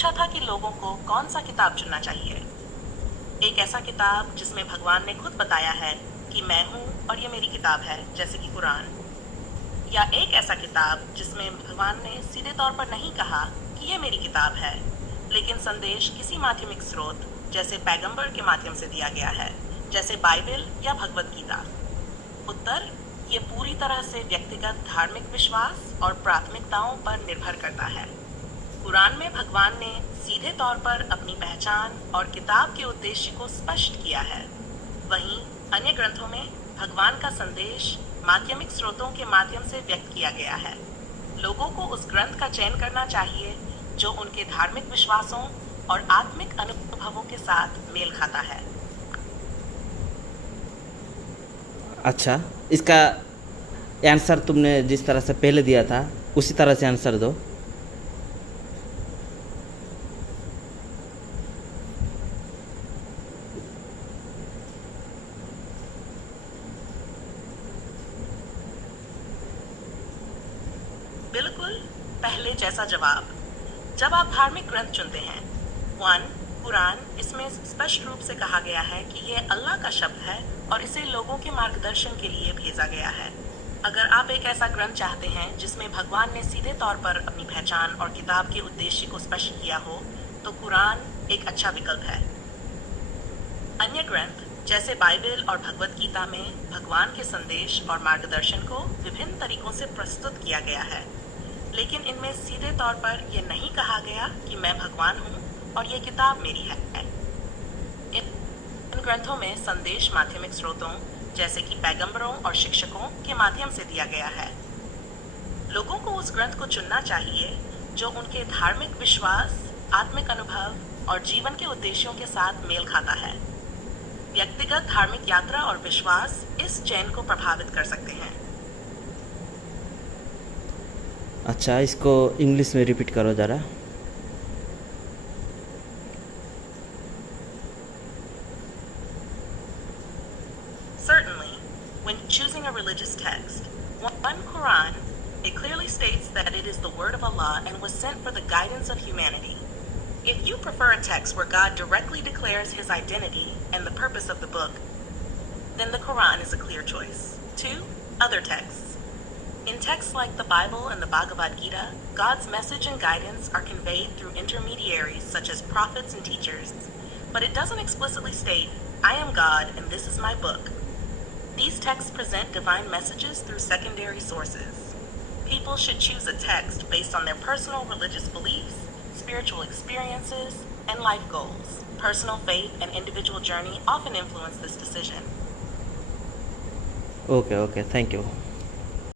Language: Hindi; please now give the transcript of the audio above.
पूछा था कि लोगों को कौन सा किताब चुनना चाहिए। एक ऐसा किताब जिसमें भगवान ने खुद बताया है कि मैं हूँ और ये मेरी किताब है, जैसे कि कुरान, या एक ऐसा किताब जिसमें भगवान ने सीधे तौर पर नहीं कहा कि ये मेरी किताब है, लेकिन संदेश किसी माध्यमिक स्रोत जैसे पैगंबर के माध्यम से दिया गया है, जैसे बाइबल या भगवत गीता। उत्तर, ये पूरी तरह से व्यक्तिगत धार्मिक विश्वास और प्राथमिकताओं पर निर्भर करता है। कुरान में भगवान ने सीधे तौर पर अपनी पहचान और किताब के उद्देश्य को स्पष्ट किया है। वहीं अन्य ग्रंथों में भगवान का संदेश माध्यमिक स्रोतों के माध्यम से व्यक्त किया गया है। लोगों को उस ग्रंथ का चयन करना चाहिए जो उनके धार्मिक विश्वासों और आत्मिक अनुभवों के साथ मेल खाता है। अच्छा, इसका आंसर तुमने जिस तरह से पहले दिया था उसी तरह से आंसर दो। बिल्कुल पहले जैसा जवाब। जब आप धार्मिक ग्रंथ चुनते हैं, 1. कुरान, इसमें स्पष्ट रूप से कहा गया है कि यह अल्लाह का शब्द है और इसे लोगों के मार्गदर्शन के लिए भेजा गया है। अगर आप एक ऐसा ग्रंथ चाहते हैं जिसमें भगवान ने सीधे तौर पर अपनी पहचान और किताब के उद्देश्य को स्पष्ट किया हो, तो कुरान एक अच्छा विकल्प है। अन्य ग्रंथ जैसे बाइबल और भगवत गीता में भगवान के संदेश और मार्गदर्शन को विभिन्न तरीकों से प्रस्तुत किया गया है, लेकिन इनमें सीधे तौर पर यह नहीं कहा गया कि मैं भगवान हूँ और ये किताब मेरी है। इन ग्रंथों में संदेश माध्यमिक स्रोतों जैसे कि पैगंबरों और शिक्षकों के माध्यम से दिया गया है। लोगों को उस ग्रंथ को चुनना चाहिए जो उनके धार्मिक विश्वास, आत्मिक अनुभव और जीवन के उद्देश्यों के साथ मेल खाता है। व्यक्तिगत धार्मिक यात्रा और विश्वास इस चयन को प्रभावित कर सकते हैं। अच्छा, इसको इंग्लिश में रिपीट करो ज़रा। Certainly, when choosing a religious text, 1. Quran, it clearly states that it is the word of Allah and was sent for the guidance of humanity. If you prefer a text where God directly declares his identity and the purpose of the book, then the Quran is a clear choice. 2. Other texts. In texts like the Bible and the Bhagavad Gita, God's message and guidance are conveyed through intermediaries such as prophets and teachers, but it doesn't explicitly state, I am God and this is my book. These texts present divine messages through secondary sources. People should choose a text based on their personal religious beliefs, spiritual experiences, and life goals. Personal faith and individual journey often influence this decision. Okay, thank you.